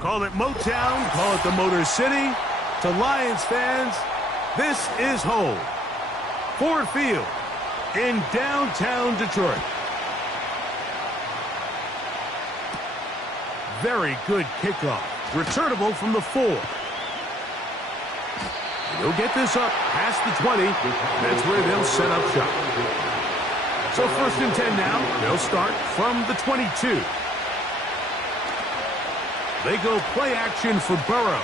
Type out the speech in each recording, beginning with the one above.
Call it Motown, call it the Motor City. To Lions fans, this is home. Ford Field in downtown Detroit. Very good kickoff. Returnable from the 4. He'll get this up past the 20. That's where they'll set up shop. So 1st and 10 now. They'll start from the 22. They go play action for Burrow.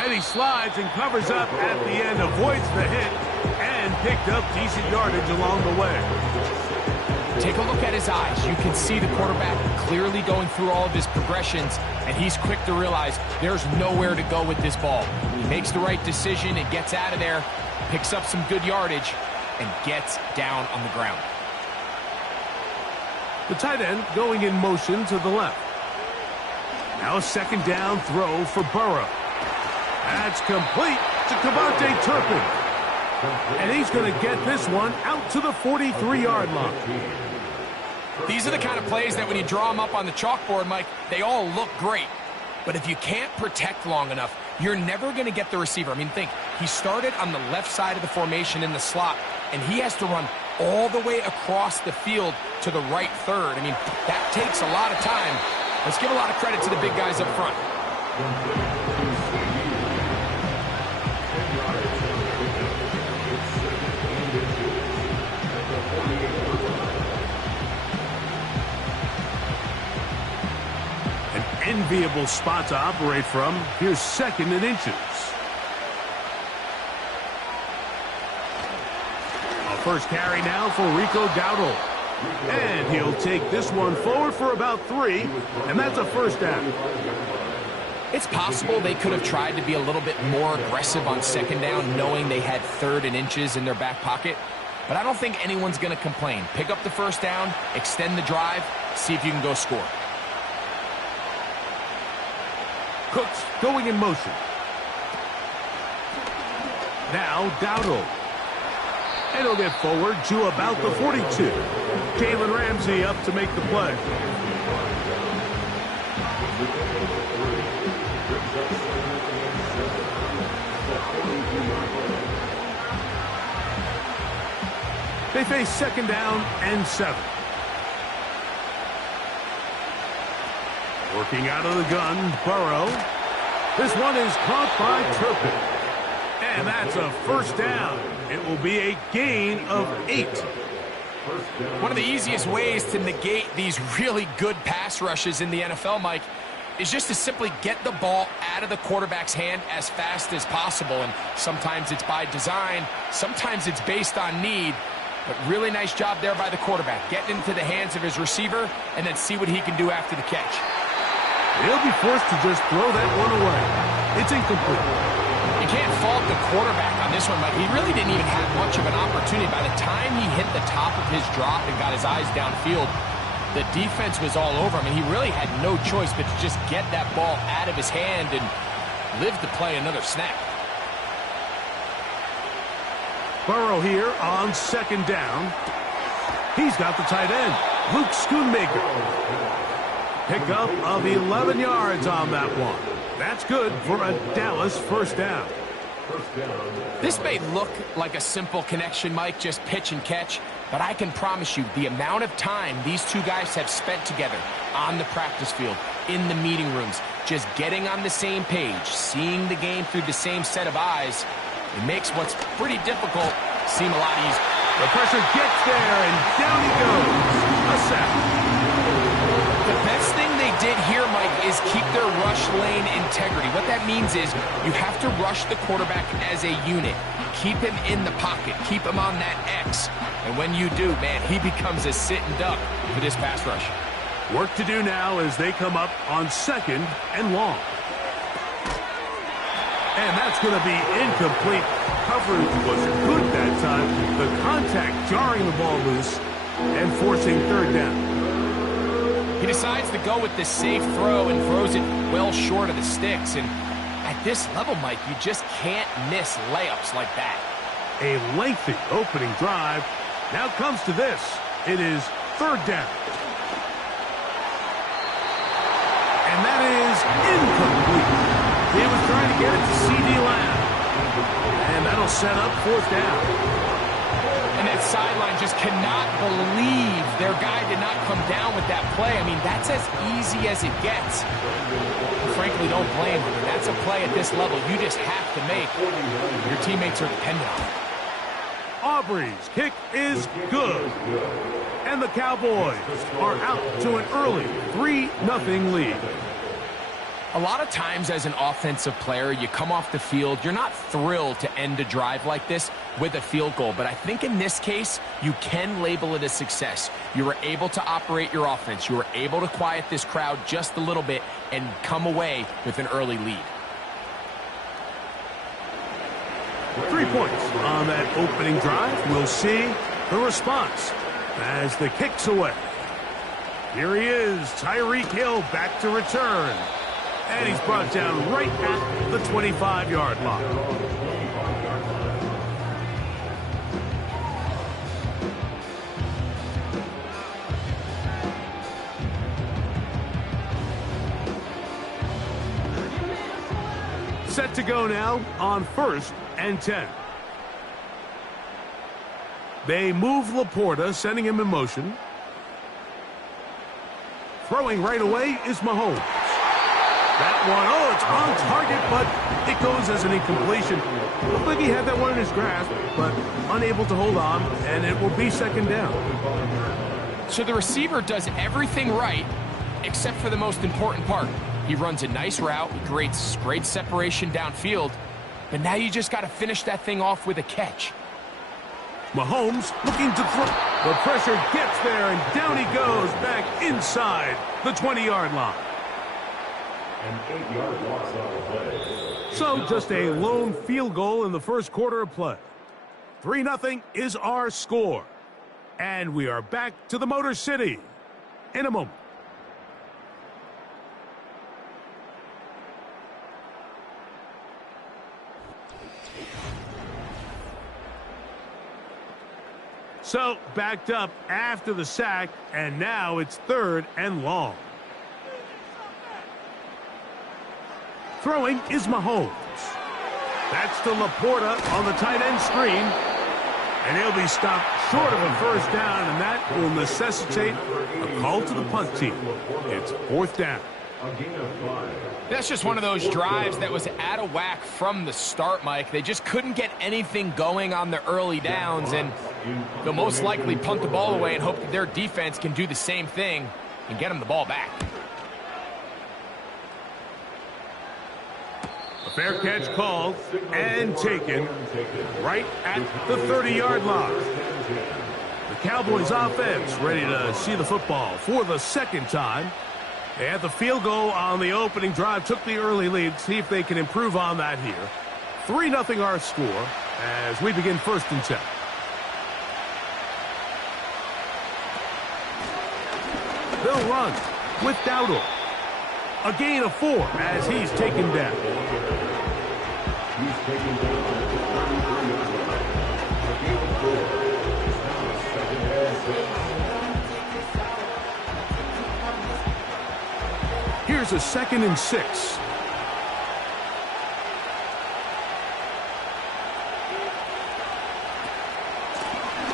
And he slides and covers up at the end, avoids the hit, and picked up decent yardage along the way. Take a look at his eyes. You can see the quarterback clearly going through all of his progressions, and he's quick to realize there's nowhere to go with this ball. He makes the right decision and gets out of there, picks up some good yardage, and gets down on the ground. The tight end going in motion to the left. Now a 2nd down throw for Burrow. That's complete to Kevontae Turpin. And he's going to get this one out to the 43-yard line. These are the kind of plays that when you draw them up on the chalkboard, Mike, they all look great. But if you can't protect long enough, you're never going to get the receiver. I mean, think, he started on the left side of the formation in the slot, and he has to run all the way across the field to the right third. I mean, that takes a lot of time. Let's give a lot of credit to the big guys up front. An enviable spot to operate from. Here's 2nd and inches. First carry now for Rico Dowdle. And he'll take this one forward for about 3, and that's a first down. It's possible they could have tried to be a little bit more aggressive on second down, knowing they had 3rd and inches in their back pocket. But I don't think anyone's going to complain. Pick up the first down, extend the drive, see if you can go score. Cooks going in motion. Now Dowdle. And he'll get forward to about the 42. Jalen Ramsey up to make the play. They face second down and 7. Working out of the gun, Burrow. This one is caught by Turpin. And that's a first down. It will be a gain of 8. One of the easiest ways to negate these really good pass rushes in the NFL, Mike, is just to simply get the ball out of the quarterback's hand as fast as possible. And sometimes it's by design, sometimes it's based on need. But really nice job there by the quarterback, getting into the hands of his receiver and then see what he can do after the catch. He'll be forced to just throw that one away. It's incomplete. You can't fault the quarterback on this one, Mike. He really didn't even have much of an opportunity. By the time he hit the top of his drop and got his eyes downfield, the defense was all over him, and he really had no choice but to just get that ball out of his hand and live to play another snap. Burrow here on second down. He's got the tight end, Luke Schoonmaker. Pickup of 11 yards on that one. That's good for a Dallas first down. This may look like a simple connection, Mike, just pitch and catch, but I can promise you the amount of time these two guys have spent together on the practice field, in the meeting rooms, just getting on the same page, seeing the game through the same set of eyes, it makes what's pretty difficult seem a lot easier. The pressure gets there, and down he goes. A sack. The best thing they did here, Mike, is keep their rush lane integrity. What that means is you have to rush the quarterback as a unit. Keep him in the pocket. Keep him on that X. And when you do, man, he becomes a sitting duck for this pass rush. Work to do now as they come up on second and long. And that's going to be incomplete. Coverage was good that time. The contact jarring the ball loose and forcing third down. He decides to go with the safe throw and throws it well short of the sticks. And at this level, Mike, you just can't miss layups like that. A lengthy opening drive. Now comes to this. It is third down. And that is incomplete. He was trying to get it to C.D. Lamb. And that'll set up fourth down. And that sideline just cannot believe their guy did not come down with that play. I mean, that's as easy as it gets. I frankly, don't blame him. That's a play at this level you just have to make. Your teammates are dependent on it. Aubrey's kick is good. And the Cowboys are out to an early 3-0 lead. A lot of times as an offensive player, you come off the field, you're not thrilled to end a drive like this with a field goal. But I think in this case, you can label it a success. You were able to operate your offense. You were able to quiet this crowd just a little bit and come away with an early lead. 3 points on that opening drive. We'll see the response as the kick's away. Here he is, Tyreek Hill back to return. And he's brought down right at the 25-yard line. Set to go now on 1st and 10. They move Laporta, sending him in motion. Throwing right away is Mahomes. That one, oh, it's on target, but it goes as an incompletion. Looked like he had that one in his grasp, but unable to hold on, and it will be second down. So the receiver does everything right, except for the most important part. He runs a nice route, he creates great separation downfield, but now you just got to finish that thing off with a catch. Mahomes looking to throw. The pressure gets there, and down he goes back inside the 20-yard line. An 8-yard loss on the play. So just a lone field goal in the first quarter of play. 3-0 is our score. And we are back to the Motor City in a moment. So, backed up after the sack, and now it's 3rd and long. Throwing is Mahomes. That's to Laporta on the tight end screen. And he'll be stopped short of a first down, and that will necessitate a call to the punt team. It's 4th down. That's just one of those drives that was out of whack from the start, Mike. They just couldn't get anything going on the early downs, and they'll most likely punt the ball away and hope that their defense can do the same thing and get them the ball back. A fair catch called and taken right at the 30-yard line. The Cowboys offense ready to see the football for the second time. They had the field goal on the opening drive, took the early lead. See if they can improve on that here. 3-0 our score as we begin 1st and 10. They'll run with Dowdle. A gain of 4 as he's taken down. He's taken down at the 33-yard line. A gain of 4. It's now 2nd and 6. Here's a 2nd and 6.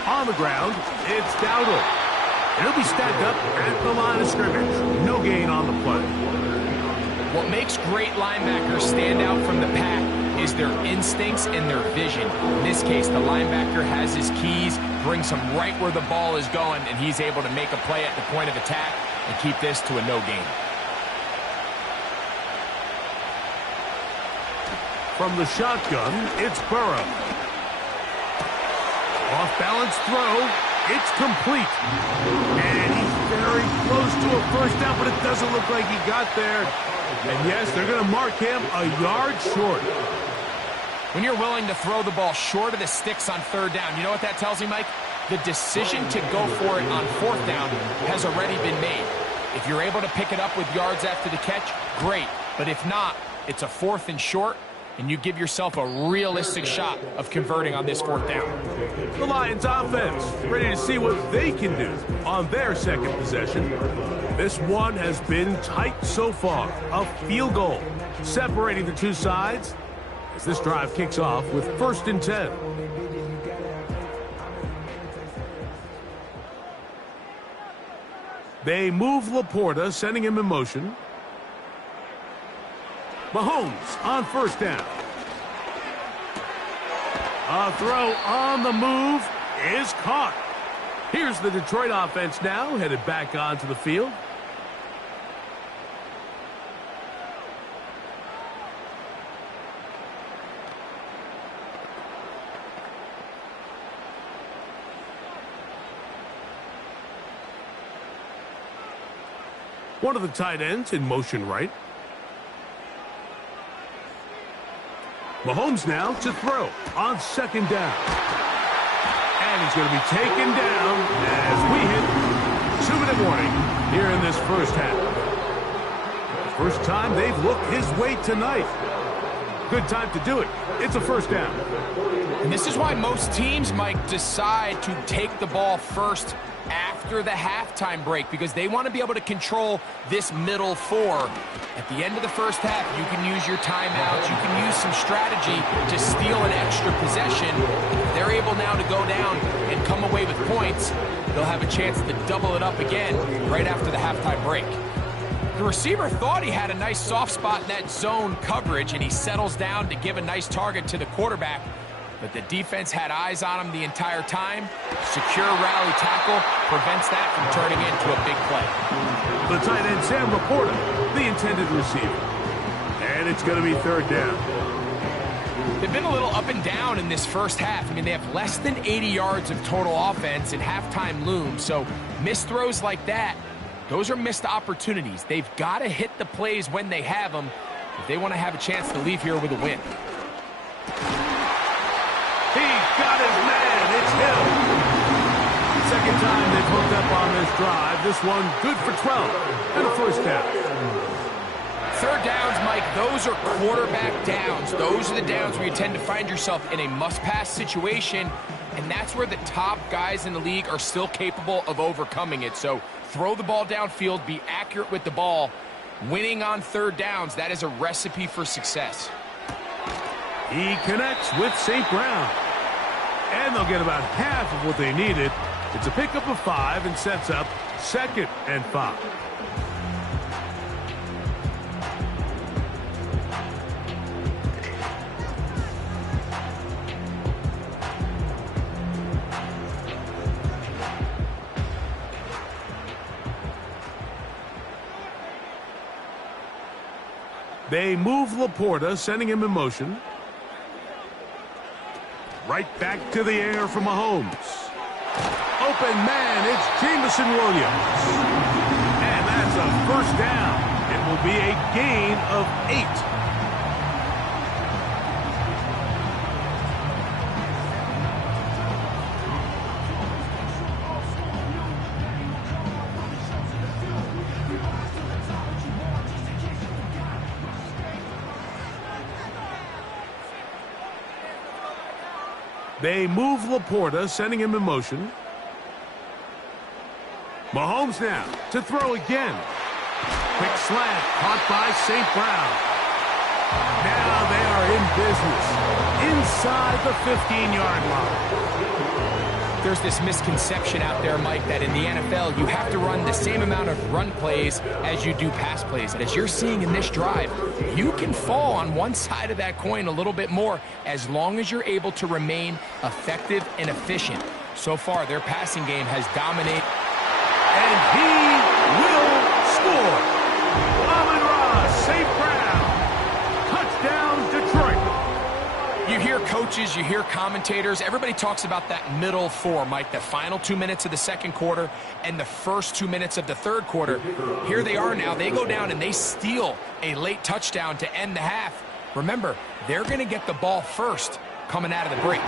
On the ground, it's Dowdle. And he'll be stacked up at the line of scrimmage. No gain on the play. What makes great linebackers stand out from the pack is their instincts and their vision. In this case, the linebacker has his keys, brings him right where the ball is going, and he's able to make a play at the point of attack and keep this to a no gain. From the shotgun, it's Burrow. Off-balance throw. It's complete. And he's very close to a first down, but it doesn't look like he got there. And yes, they're going to mark him a yard short. When you're willing to throw the ball short of the sticks on 3rd down, you know what that tells me, Mike? The decision to go for it on 4th down has already been made. If you're able to pick it up with yards after the catch, great. But if not, it's a 4th and short, and you give yourself a realistic shot of converting on this 4th down. The Lions offense ready to see what they can do on their second possession. This one has been tight so far. A field goal separating the two sides as this drive kicks off with 1st and 10. They move Laporta, sending him in motion. Mahomes on 1st down. A throw on the move is caught. Here's the Detroit offense now, headed back onto the field. One of the tight ends in motion right. Mahomes now to throw on 2nd down. And he's going to be taken down as we hit 2-minute warning here in this first half. First time they've looked his way tonight. Good time to do it. It's a 1st down. And this is why most teams might decide to take the ball first after the halftime break, because they want to be able to control this middle 4. At the end of the first half, you can use your timeouts, you can use some strategy to steal an extra possession. If they're able now to go down and come away with points, they'll have a chance to double it up again right after the halftime break. The receiver thought he had a nice soft spot in that zone coverage, and he settles down to give a nice target to the quarterback. But the defense had eyes on him the entire time. Secure rally tackle prevents that from turning into a big play. The tight end, Sam Laporta, the intended receiver. And it's going to be 3rd down. They've been a little up and down in this first half. I mean, they have less than 80 yards of total offense and halftime looms. So missed throws like that, those are missed opportunities. They've got to hit the plays when they have them if they want to have a chance to leave here with a win. He got his man. It's Hill. Second time they've hooked up on this drive. This one good for 12 and a first down. Third downs, Mike, those are quarterback downs. Those are the downs where you tend to find yourself in a must-pass situation, and that's where the top guys in the league are still capable of overcoming it. So throw the ball downfield, be accurate with the ball. Winning on third downs, that is a recipe for success. He connects with St. Brown. And they'll get about half of what they needed. It's a pickup of 5 and sets up 2nd and 5. They move Laporta, sending him in motion. Right back to the air for Mahomes. Open man, it's Jameson Williams. And that's a first down. It will be a gain of 8. They move Laporta, sending him in motion. Mahomes now to throw again. Quick slant, caught by St. Brown. Now they are in business inside the 15-yard line. There's this misconception out there, Mike, that in the NFL you have to run the same amount of run plays as you do pass plays. And as you're seeing in this drive, you can fall on one side of that coin a little bit more as long as you're able to remain effective and efficient. So far, their passing game has dominated. And he will score. Amon-Ra, St. Brown. Touchdown, Detroit. You hear coaches, you hear commentators, everybody talks about that middle 4, Mike, the final 2 minutes of the second quarter and the first 2 minutes of the third quarter. Here they are now. They go down and they steal a late touchdown to end the half. Remember, they're going to get the ball first coming out of the break.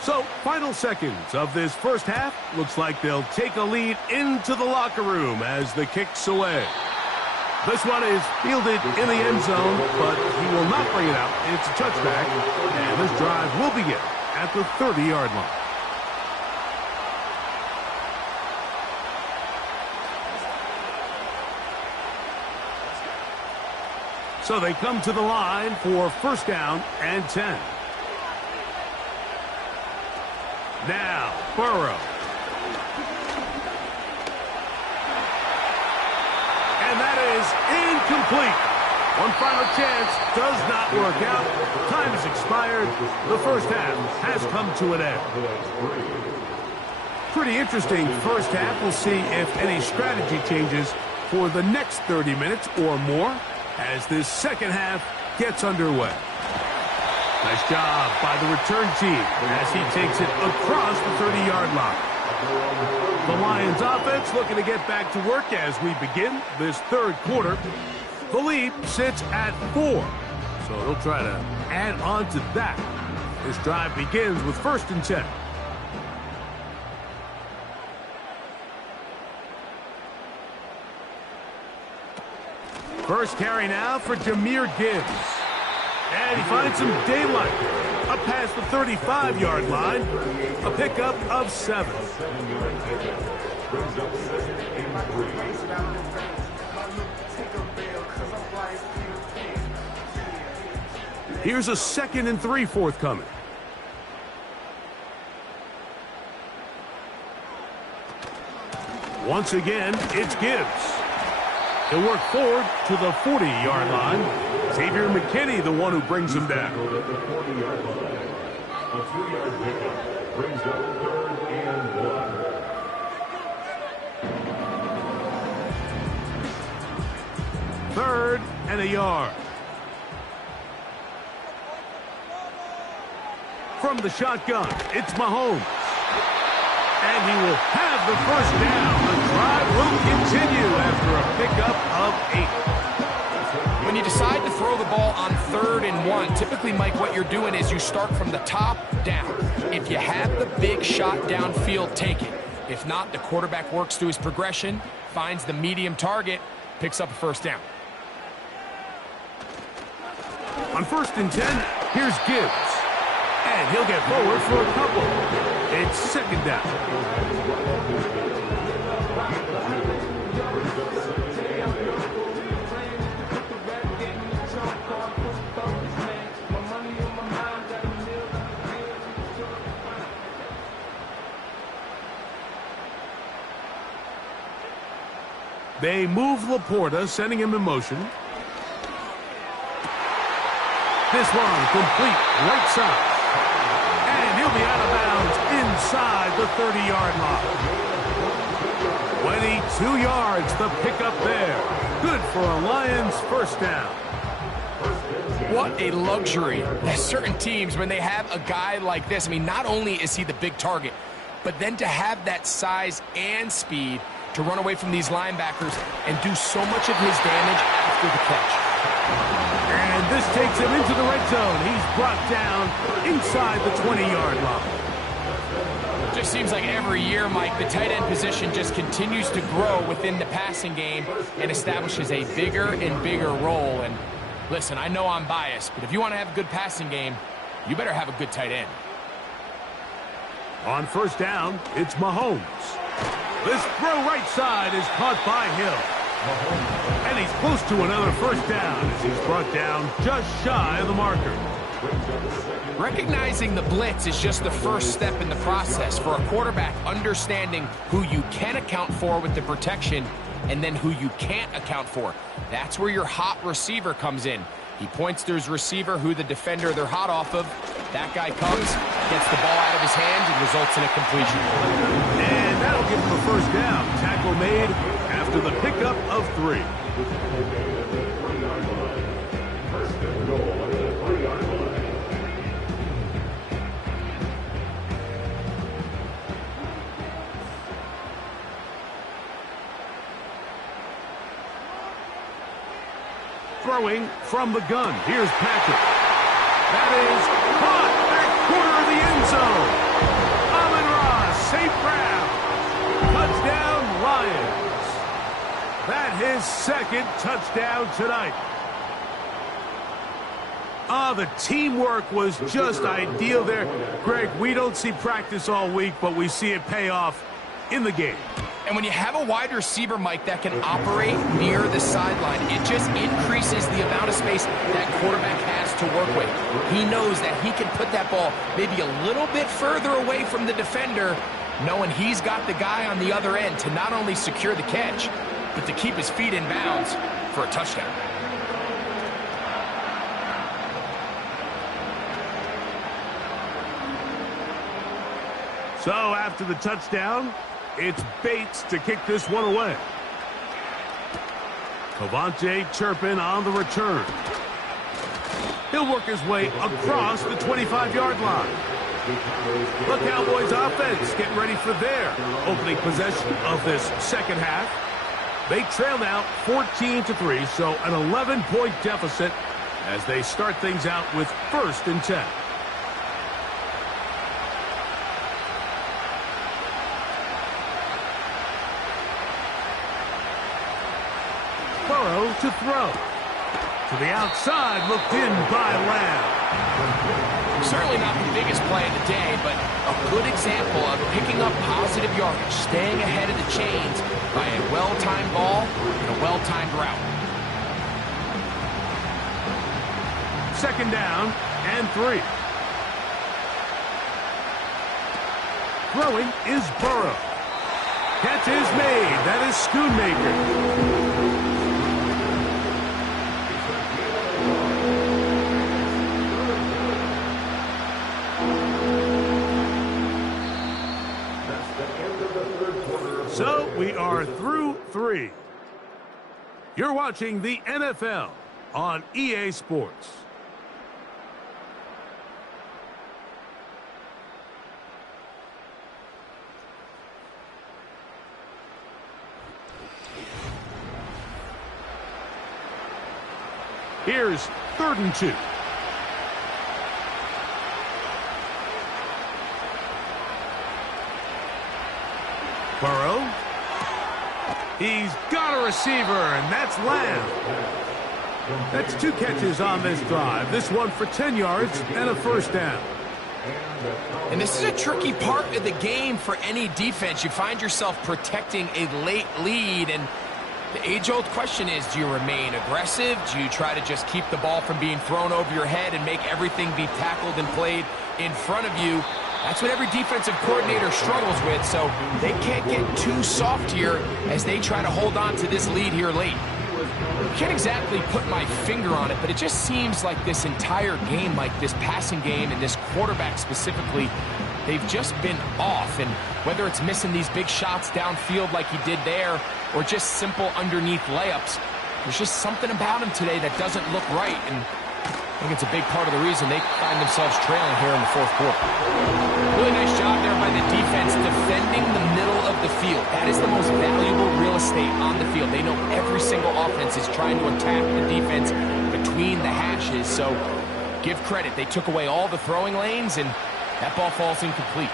So, final seconds of this first half. Looks like they'll take a lead into the locker room as the kick's away. This one is fielded in the end zone, but he will not bring it out. It's a touchback, and this drive will begin at the 30-yard line. So they come to the line for first down and 10. Now, Burrow. And that is incomplete. One final chance does not work out. Time has expired. The first half has come to an end. Pretty interesting first half. We'll see if any strategy changes for the next 30 minutes or more as this second half gets underway. Nice job by the return team as he takes it across the 30-yard line. The Lions offense looking to get back to work as we begin this third quarter. The lead sits at 4, so they'll try to add on to that. This drive begins with first and 10. First carry now for Jahmyr Gibbs. And he finds some daylight. Up past the 35-yard line. A pickup of 7. Here's a 2nd and 3 forthcoming. Once again, it's Gibbs. He'll work forward to the 40-yard line. Xavier McKinney, the one who brings him down. At the 40-yard line. A 2-yard pickup brings up 3rd and 1. Third and a yard. From the shotgun, it's Mahomes. And he will have the first down. The drive will continue after a pickup of 8. When you decide to throw the ball on 3rd and 1, typically, Mike, what you're doing is you start from the top down. If you have the big shot downfield, take it. If not, the quarterback works through his progression, finds the medium target, picks up a first down. On 1st and 10, here's Gibbs. And he'll get forward for a couple. It's 2nd down. They move Laporta, sending him in motion. This one complete right side. And he'll be out of bounds inside the 30-yard line. 22 yards, the pickup there. Good for a Lions first down. What a luxury. There's certain teams, when they have a guy like this, I mean, not only is he the big target, but then to have that size and speed to run away from these linebackers and do so much of his damage after the catch. And this takes him into the red zone. He's brought down inside the 20-yard line. Just seems like every year, Mike, the tight end position just continues to grow within the passing game and establishes a bigger and bigger role. And listen, I know I'm biased, but if you want to have a good passing game, you better have a good tight end. On 1st down, it's Mahomes. This throw right side is caught by Hill. And he's close to another first down as he's brought down just shy of the marker. Recognizing the blitz is just the first step in the process for a quarterback, understanding who you can account for with the protection and then who you can't account for. That's where your hot receiver comes in. He points to his receiver, who the defender they're hot off of. That guy comes, gets the ball out of his hands, and results in a completion. And that'll give him a first down. Tackle made after the pickup of 3. Throwing from the gun. Here's Patrick. That is caught back corner of the end zone. Amon-Ra, St. Brown. Touchdown, Lions. That his 2nd touchdown tonight. The teamwork was just ideal there. Greg, we don't see practice all week, but we see it pay off in the game. And when you have a wide receiver, Mike, that can operate near the sideline, it just increases the amount of space that quarterback has to work with. He knows that he can put that ball maybe a little bit further away from the defender, knowing he's got the guy on the other end to not only secure the catch, but to keep his feet in bounds for a touchdown. So after the touchdown, it's Bates to kick this one away. KaVontae Turpin on the return. He'll work his way across the 25-yard line. The Cowboys offense getting ready for their opening possession of this second half. They trail now 14-3, so an 11-point deficit as they start things out with 1st and 10. Burrow to throw. To the outside, looked in by Lamb. Certainly not the biggest play of the day, but a good example of picking up positive yardage, staying ahead of the chains by a well-timed ball and a well-timed route. 2nd down and 3. Throwing is Burrow. Catch is made. That is Schoonmaker. So we are through 3. You're watching the NFL on EA Sports. Here's 3rd and 2. Burrow. He's got a receiver, and that's Lamb. That's 2 catches on this drive. This one for 10 yards and a first down. And this is a tricky part of the game for any defense. You find yourself protecting a late lead, and the age-old question is, do you remain aggressive? Do you try to just keep the ball from being thrown over your head and make everything be tackled and played in front of you? That's what every defensive coordinator struggles with, so they can't get too soft here as they try to hold on to this lead here late. I can't exactly put my finger on it, but it just seems like this entire game, like this passing game and this quarterback specifically, they've just been off. And whether it's missing these big shots downfield like he did there or just simple underneath layups, there's just something about him today that doesn't look right. And I think it's a big part of the reason they find themselves trailing here in the 4th quarter. Really nice job there by the defense defending the middle of the field. That is the most valuable real estate on the field. They know every single offense is trying to attack the defense between the hashes. So give credit. They took away all the throwing lanes, and that ball falls incomplete.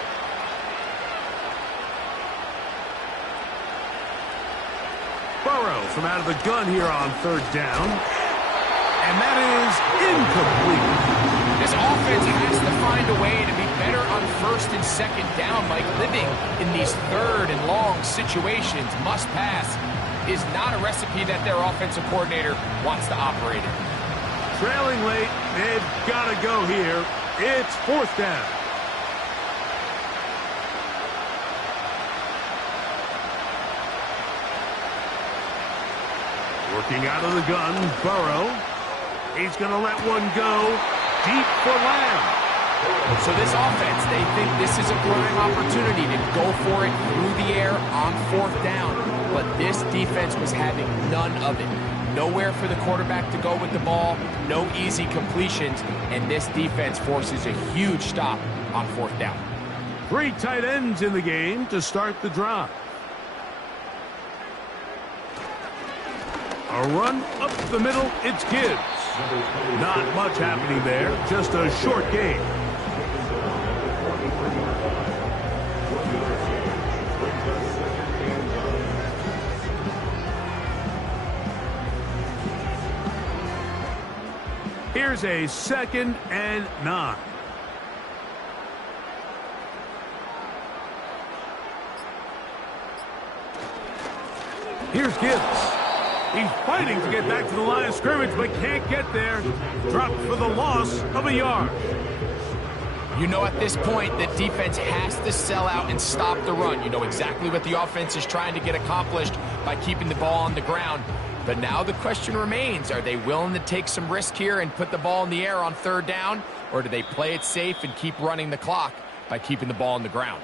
Burrow from out of the gun here on 3rd down. And that is incomplete. This offense has to find a way to be better on 1st and 2nd down. Like, living in these 3rd and long situations, must pass, is not a recipe that their offensive coordinator wants to operate in. Trailing late, they've got to go here. It's 4th down. Working out of the gun, Burrow. He's going to let one go deep for Lamb. So this offense, they think this is a prime opportunity to go for it through the air on 4th down. But this defense was having none of it. Nowhere for the quarterback to go with the ball, no easy completions, and this defense forces a huge stop on 4th down. 3 tight ends in the game to start the drive. A run up the middle, it's Gibbs. Not much happening there, just a short game. Here's a 2nd and 9. Here's Gibbs. He's fighting to get back to the line of scrimmage, but can't get there. Dropped for the loss of a yard. You know, at this point, the defense has to sell out and stop the run. You know exactly what the offense is trying to get accomplished by keeping the ball on the ground. But now the question remains, are they willing to take some risk here and put the ball in the air on 3rd down? Or do they play it safe and keep running the clock by keeping the ball on the ground?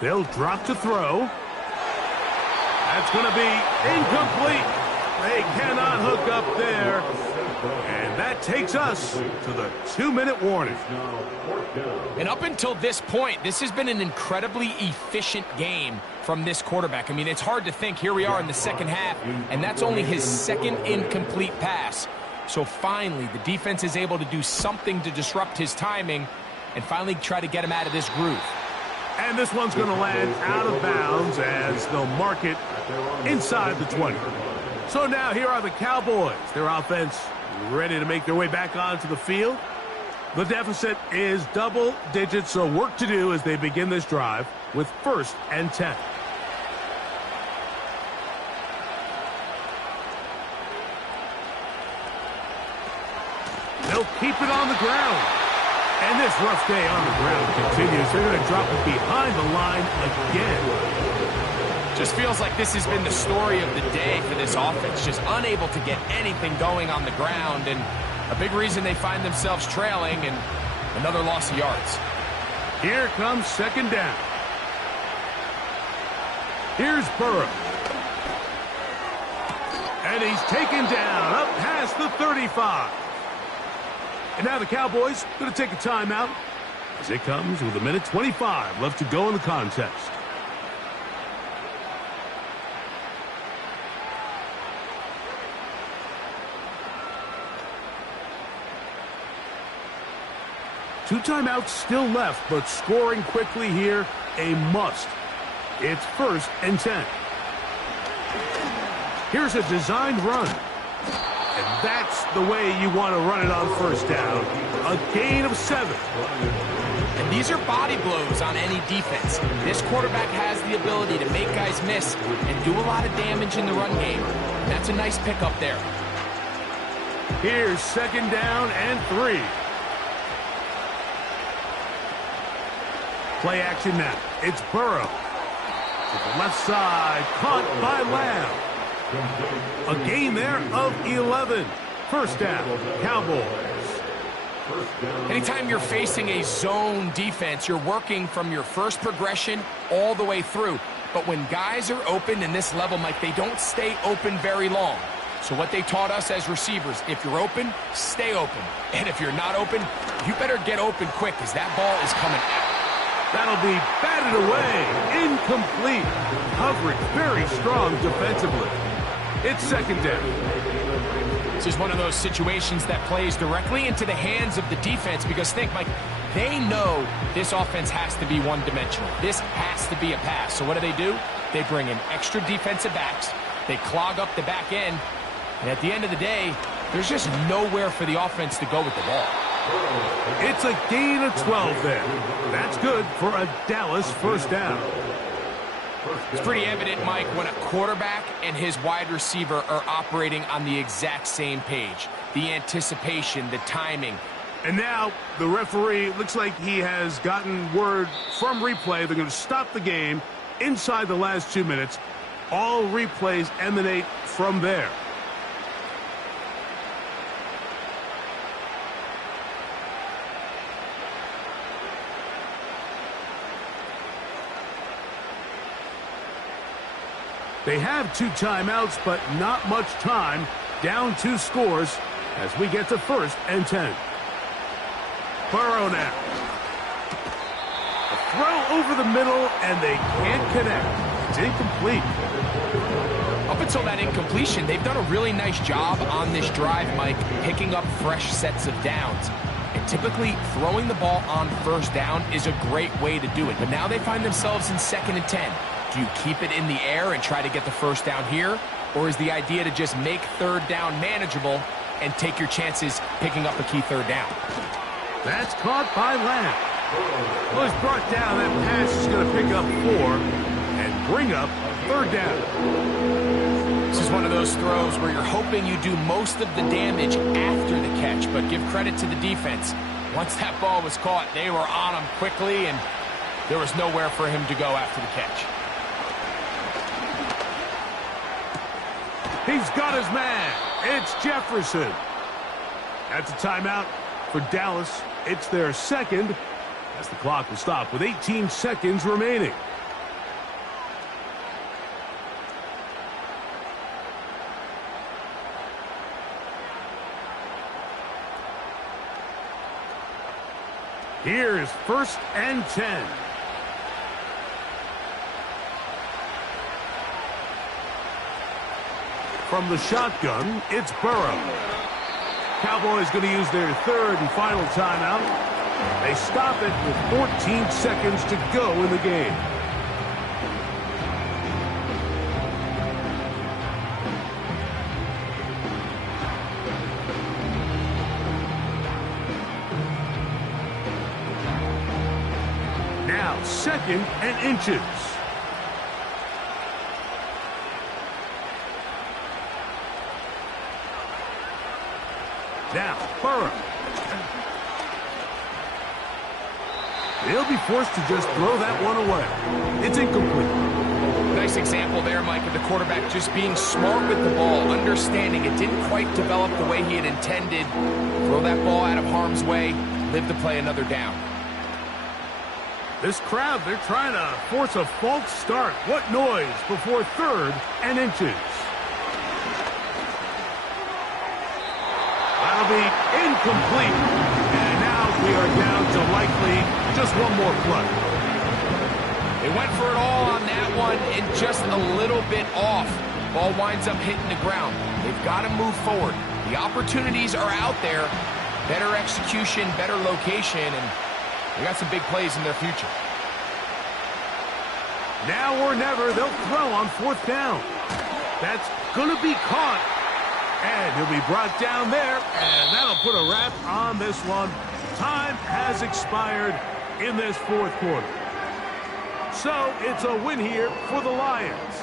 They'll drop to throw. That's going to be incomplete. They cannot hook up there. And that takes us to the 2-minute warning. And up until this point, this has been an incredibly efficient game from this quarterback. I mean, it's hard to think. Here we are in the 2nd half, and that's only his 2nd incomplete pass. So finally, the defense is able to do something to disrupt his timing and finally try to get him out of this groove. And this one's going to land out of bounds as they'll mark it inside the 20. So now here are the Cowboys. Their offense ready to make their way back onto the field. The deficit is double digits, so work to do as they begin this drive with 1st and 10. They'll keep it on the ground. And this rough day on the ground continues. They're going to drop it behind the line again. Just feels like this has been the story of the day for this offense. Just unable to get anything going on the ground. And a big reason they find themselves trailing and another loss of yards. Here comes 2nd down. Here's Burrow. And he's taken down up past the 35. And now the Cowboys going to take a timeout as it comes with 1:25 left to go in the contest. Two timeouts still left, but scoring quickly here, a must. It's 1st and 10. Here's a designed run. And that's the way you want to run it on 1st down. A gain of 7. And these are body blows on any defense. This quarterback has the ability to make guys miss and do a lot of damage in the run game. And that's a nice pickup there. Here's 2nd down and 3. Play action now. It's Burrow. To the left side, caught by Lamb. A gain there of 11. 1st down, Cowboys. Anytime you're facing a zone defense, you're working from your first progression all the way through. But when guys are open in this level, Mike, they don't stay open very long. So what they taught us as receivers, if you're open, stay open. And if you're not open, you better get open quick because that ball is coming out. That'll be batted away. Incomplete. Coverage very strong defensively. It's 2nd down. This is one of those situations that plays directly into the hands of the defense because think, Mike, they know this offense has to be one-dimensional. This has to be a pass. So what do? They bring in extra defensive backs. They clog up the back end. And at the end of the day, there's just nowhere for the offense to go with the ball. It's a gain of 12 there. That's good for a Dallas 1st down. It's pretty evident, Mike, when a quarterback and his wide receiver are operating on the exact same page. The anticipation, the timing. And now the referee looks like he has gotten word from replay. They're going to stop the game inside the last 2 minutes. All replays emanate from there. They have 2 timeouts, but not much time. Down 2 scores as we get to 1st and 10. Burrow now. A throw over the middle, and they can't connect. It's incomplete. Up until that incompletion, they've done a really nice job on this drive, Mike, picking up fresh sets of downs. And typically, throwing the ball on 1st down is a great way to do it. But now they find themselves in 2nd and 10. Do you keep it in the air and try to get the 1st down here? Or is the idea to just make 3rd down manageable and take your chances picking up a key 3rd down? That's caught by Lamb. Well, he's brought down. That pass is going to pick up 4 and bring up 3rd down. This is one of those throws where you're hoping you do most of the damage after the catch, but give credit to the defense. Once that ball was caught, they were on him quickly, and there was nowhere for him to go after the catch. He's got his man. It's Jefferson. That's a timeout for Dallas. It's their 2nd as the clock will stop with 18 seconds remaining. Here's 1st and 10. From the shotgun, it's Burrow. Cowboys going to use their 3rd and final timeout. They stop it with 14 seconds to go in the game. 2nd and inches. Now, Burrow. They'll be forced to just throw that one away. It's incomplete. Nice example there, Mike, of the quarterback just being smart with the ball, understanding it didn't quite develop the way he had intended. Throw that ball out of harm's way, live to play another down. This crowd, they're trying to force a false start. What noise before 3rd and inches. That'll be incomplete. And now we are down to likely just one more play. They went for it all on that one and just a little bit off. Ball winds up hitting the ground. They've got to move forward. The opportunities are out there. Better execution, better location, and they got some big plays in their future. Now or never, they'll throw on 4th down. That's going to be caught. And he'll be brought down there, and that'll put a wrap on this one. Time has expired in this 4th quarter. So it's a win here for the Lions.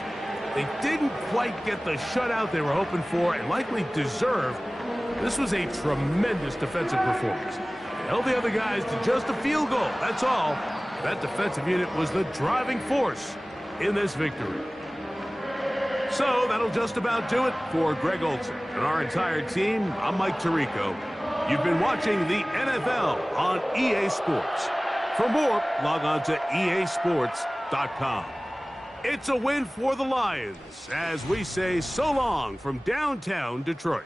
They didn't quite get the shutout they were hoping for and likely deserved. This was a tremendous defensive performance. They held the other guys to just a field goal, that's all. That defensive unit was the driving force in this victory. So that'll just about do it for Greg Olsen and our entire team. I'm Mike Tirico. You've been watching the NFL on EA Sports. For more, log on to easports.com. It's a win for the Lions as we say so long from downtown Detroit.